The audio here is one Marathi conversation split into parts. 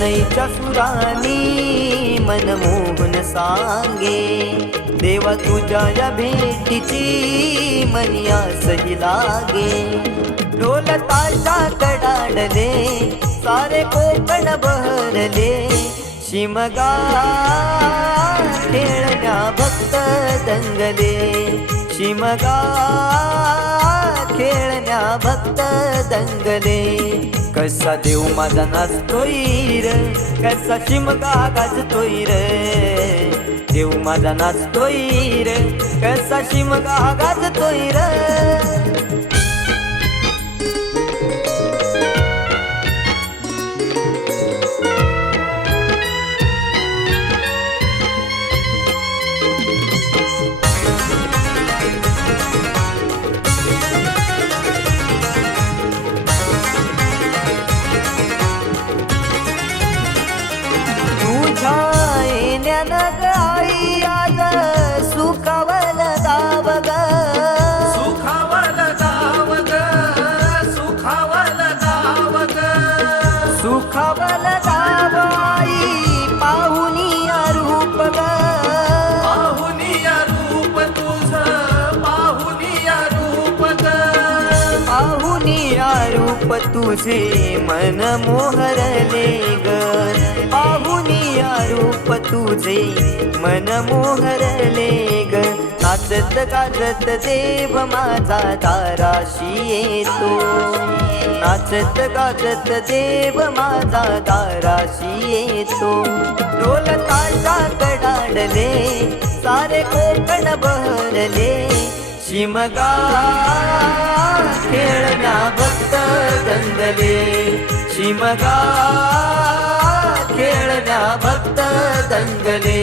शनईच्या सुरानी मनमोहन सांगे, देवा तुझ्या या भेटीची मनी आसही लागे. ढोल ताशा कडाडले सारे कोकण बहरले, शिमगा खेळण्या भक्त दंगले, शिमगा खेळण्या भक्त दंगले. कसा देव माझा नाचतोय र, कसा शिमगा गाजतोय र, देव माझा नाचतोय र, कसा शिमगा गाजतोय र. आई आज सुखावल दाव ग, सुखावल दाव ग, सुखावल दाव ग, सुखावल दाव आई पाहुनिया रूप ग, पाहुनिया रूप तुझ, पाहुनिया रूप ग, पाहुनिया रूप तुझे मन मोहरले ग, पाहुनिया रूप तुझे मन मोहरले ग. नाचत गाजत देव माझा दाराशी येतो, नाचत गाजत देव माझा दाराशी येतो. ढोल ताशा कडाडले सारे कोकण बहरले, शिमगा खेळण्या भक्त दंगले, शिमगा खेळण्या भक्त दंगले.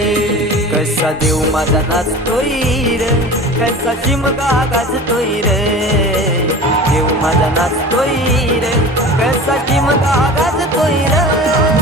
कसा देव माझा नाचतोय र, कसा शिमगा गाजतोय र, देव माझा नाचतोय र, कसा शिमगा गाजतोय र.